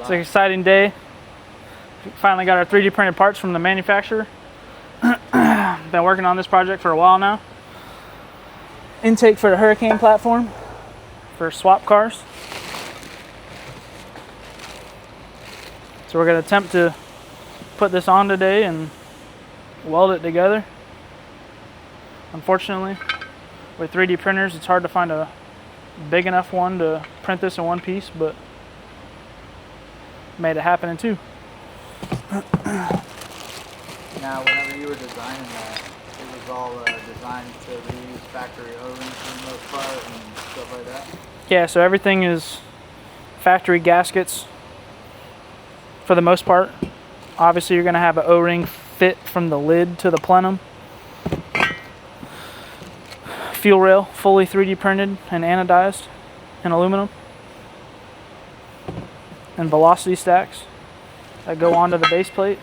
It's an exciting day. Finally got our 3D printed parts from the manufacturer. Been working on this project for a while now. Intake for the Hurricane platform for swap cars. So we're going to attempt to put this on today and weld it together. Unfortunately, with 3D printers, it's hard to find a big enough one to print this in one piece, but made it happen in two. Now, whenever you were designing that, it was all designed to reuse factory O-rings for the most part and stuff like that? Yeah, so everything is factory gaskets for the most part. Obviously, you're going to have an O-ring fit from the lid to the plenum. Fuel rail, fully 3D printed and anodized in aluminum. And velocity stacks that go onto the base plate.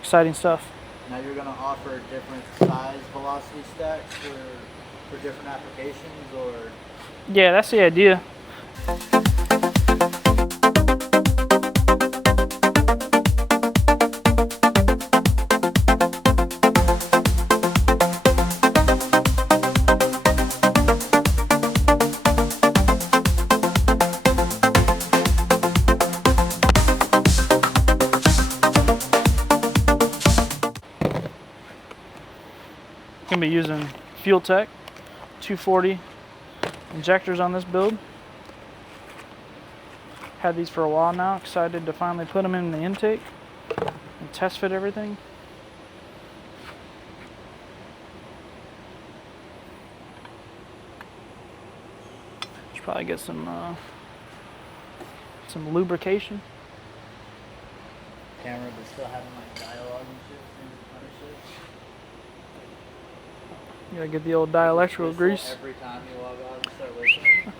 Exciting stuff. Now you're going to offer different size velocity stacks for different applications, or? Yeah, that's the idea. Gonna be using Fuel Tech 240 injectors on this build. Had these for a while now. Excited to finally put them in the intake and test fit everything. Should probably get some lubrication. Camera, but still having like dialogue and shit. You gotta get the old dielectrical grease. Every time you log on and start listening.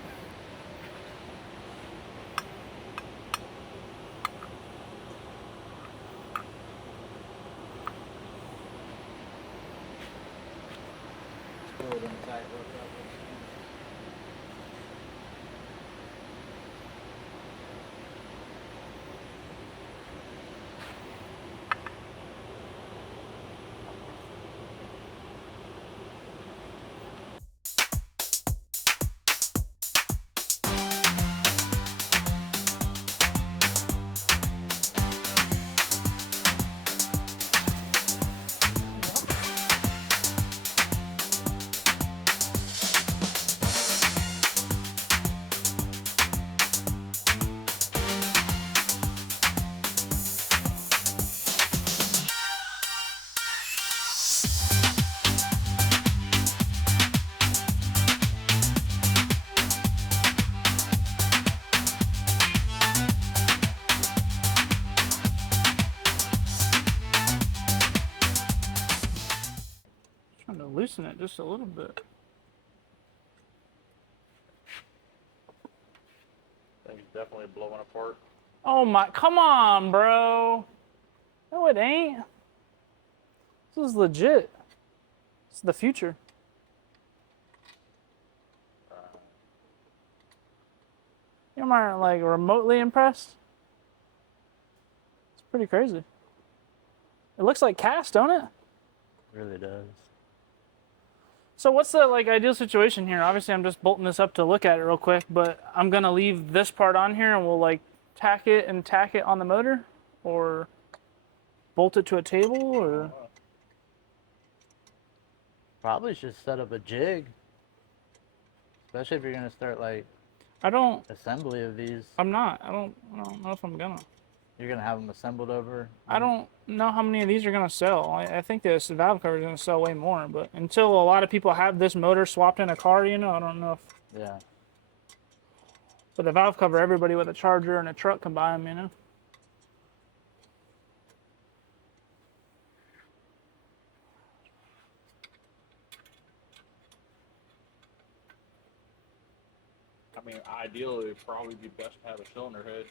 Cool, them tight workout. Trying to loosen it just a little bit. Thing's definitely blowing apart. Oh my, come on, bro. No, it ain't. This is legit. This is the future. You aren't like remotely impressed? It's pretty crazy. It looks like cast, don't it? It really does. So what's the like ideal situation here? Obviously I'm just bolting this up to look at it real quick, but I'm gonna leave this part on here and we'll like tack it on the motor, or bolt it to a table, or Probably should set up a jig. Especially if you're gonna start like I don't assembly of these. I don't know if I'm gonna. You're gonna have them assembled over. I don't know how many of these are going to sell. I think this valve cover is going to sell way more, but until a lot of people have this motor swapped in a car, you know, I don't know if... Yeah. But the valve cover, everybody with a Charger and a truck can buy them, you know? I mean, ideally, it'd probably be best to have a cylinder head.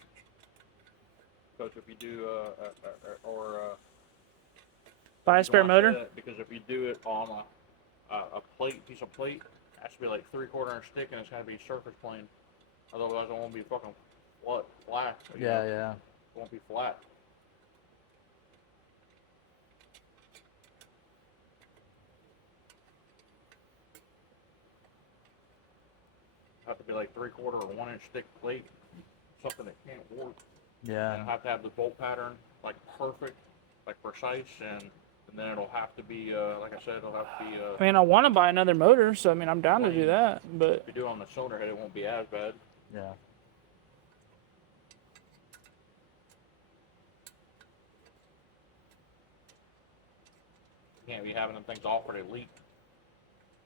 Because if you do, Buy a spare motor? Because if you do it on a piece of plate, it has to be like 3/4 inch thick, and it's got to be surface plane. Otherwise, it won't be fucking flat. You Yeah, know? yeah. It won't be flat. Have to be like 3/4 or 1 inch thick plate, something that can't warp. Yeah. And have to have the bolt pattern like perfect, like precise, and then it'll have to be, like I said, it'll have to be. I mean, I want to buy another motor, so I mean, I'm down to do that. But if you do it on the cylinder head, it won't be as bad. Yeah. You can't be having them things off or they leak.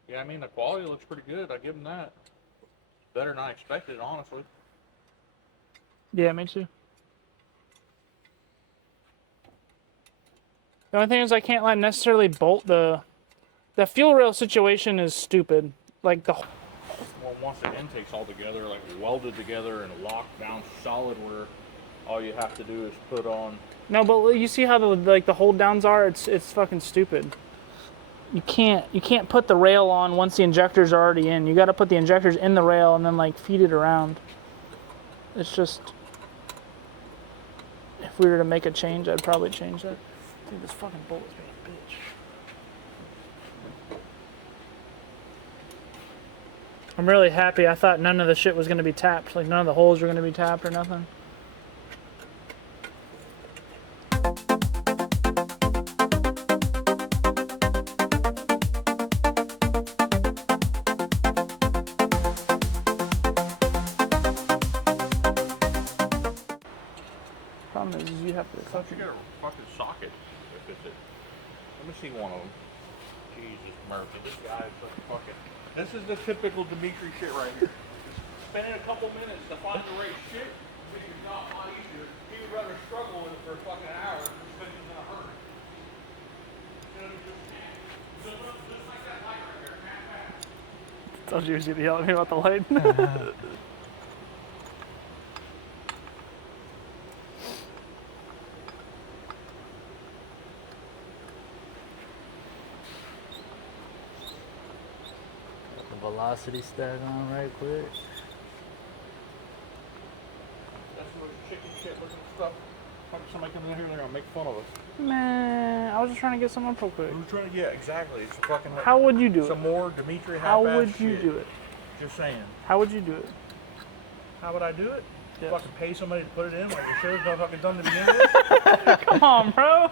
Yeah, I mean the quality looks pretty good. I give them that. Better than I expected, honestly. yeah, me too. The only thing is I can't like necessarily bolt the fuel rail situation is stupid. Like the Well, once the intake's all together, like welded together and locked down solid, where all you have to do is put on. no, but you see how the hold downs are? It's fucking stupid. You can't put the rail on once the injectors are already in. You got to put the injectors in the rail and then like feed it around. It's just, if we were to make a change, I'd probably change that. Dude, this fucking bolt is being a bitch. I'm really happy. I thought none of the shit was going to be tapped. Like none of the holes were going to be tapped or nothing. Problem is you have to Don't you get a fucking socket if it's it? Let me see one of them. Jesus mercy, this guy is such fucking. This is the typical Dimitri shit right here. Just spending a couple minutes to find the right shit, which is not a lot easier. He would rather struggle with it for a fucking hour than spend it in a hurry. You know, just like that light right there. Told you he was going to yell at me about the light. Velocity stack on right quick. That's what chicken shit looking stuff. Fucking somebody coming in here, they're gonna make fun of us. Man, I was just trying to get some up real quick. Who's trying to? Yeah, exactly. It's fucking. How would you do some it? more Dimitri How half-ass would you shit. do it? Just saying. How would you do it? How would I do it? Yes. Fucking pay somebody to put it in like it should have fucking done to begin with. Come on, bro.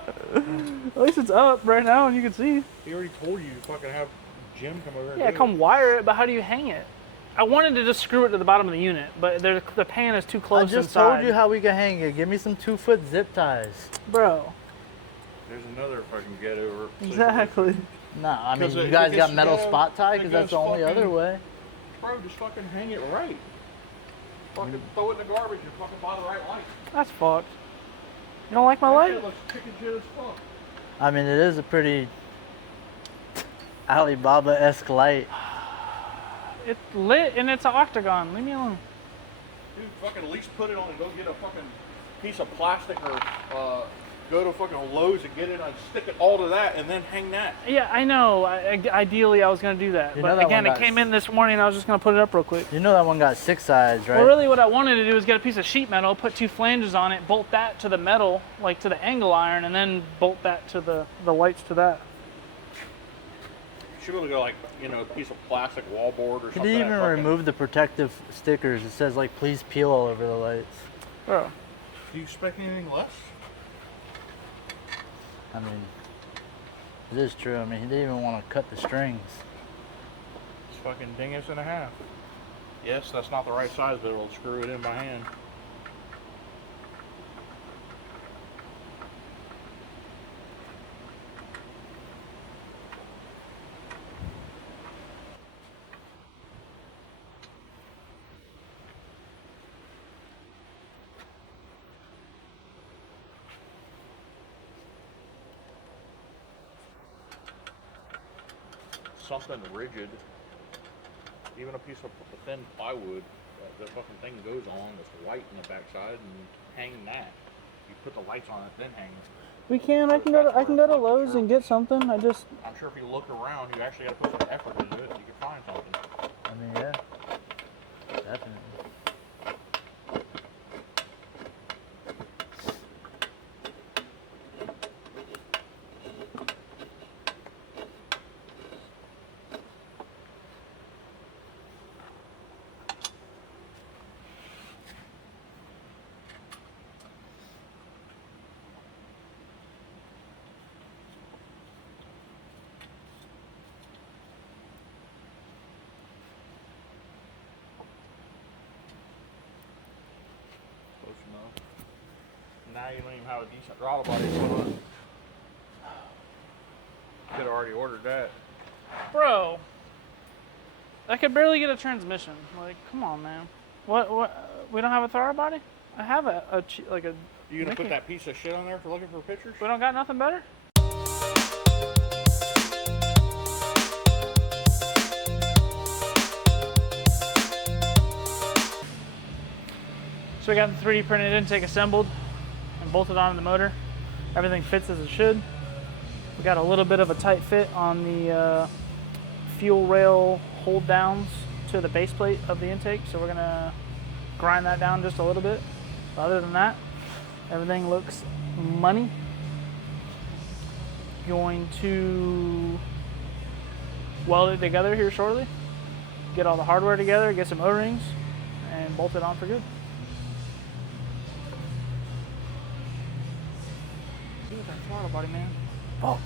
At least it's up right now and you can see. He already told you to fucking have Jim come over. And Yeah, do come it. wire it, but how do you hang it? I wanted to just screw it to the bottom of the unit, but the pan is too close I just inside. told you how we can hang it. Give me some 2-foot zip ties. Bro. There's another fucking get over. Exactly. Nah, I mean, 'Cause you it guys gets- got metal yeah, spot tie it because that's gets the only fucking- other way. Bro, just fucking hang it right. Fucking throw it in the garbage and fucking buy the right light. That's fucked. You don't like my That light? shit looks chicken shit as fuck. I mean, it is a pretty Alibaba-esque light. It's lit and it's an octagon. Leave me alone. Dude, fucking at least put it on and go get a fucking piece of plastic or go to fucking Lowe's and get it and stick it all to that and then hang that. Yeah, I know. Ideally, I was going to do that. You know But that again, one it got came in this morning and I was just going to put it up real quick. You know that one got 6 sides, right? Well, really what I wanted to do is get a piece of sheet metal, put 2 flanges on it, bolt that to the metal, like to the angle iron, and then bolt that to the lights to that. You should be able to go like, you know, a piece of plastic wallboard or You something. didn't even that fucking- remove the protective stickers. It says, like, please peel all over the lights. Bro. Do you expect anything less? I mean, it is true. I mean, he didn't even want to cut the strings. It's fucking dingus and a half. Yes, that's not the right size, but it'll screw it in by hand. Something rigid, even a piece of thin plywood, the fucking thing goes on that's white in the backside, and hang that. You put the lights on it, then hang it. We can. I can go to Lowe's and get something. I'm sure if you look around, you actually got to put some effort into it. You can find something. I mean, yeah. Definitely. though. Now you don't even have a decent throttle body to put on. Could have already ordered that. Bro, I could barely get a transmission. Like, come on, man. What? We don't have a throttle body? I have like a. You gonna put that piece of shit on there for looking for pictures? We don't got nothing better? So we got the 3D printed intake assembled and bolted onto the motor. Everything fits as it should. We got a little bit of a tight fit on the fuel rail hold downs to the base plate of the intake, so we're gonna grind that down just a little bit. But other than that, everything looks money. Going to weld it together here shortly, get all the hardware together, get some O-rings, and bolt it on for good. Look at that throttle body, man. Oh.